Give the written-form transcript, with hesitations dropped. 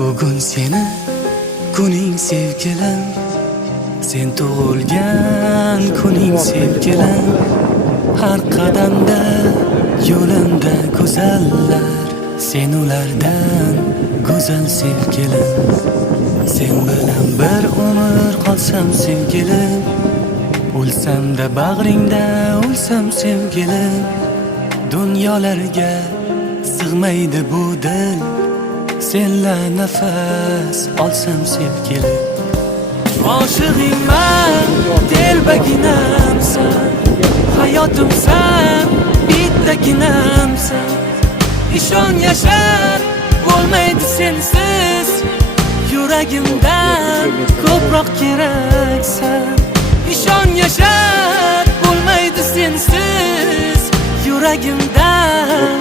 Bugun seni kuning sevgilim, sen tug'ilgan kuning sevgilim. Har qadamda yo'limda go'zallar, sen ulardan go'zal sevgilim. Sen bilan bir umr qolsam sevgilim, o'lsam-da bag'ringda o'lsam sevgilim. Dunyolarga sig'maydi bu dil, senla nafas olsam sevgilim. Oshig'ingman, telbaginamsan, hayotimsan, bittaginamsan. Ishon yashar bo'lmaydi sensiz, yuragimdan ko'proq keraksan. Ishon yashar bo'lmaydi sensiz, yuragimdan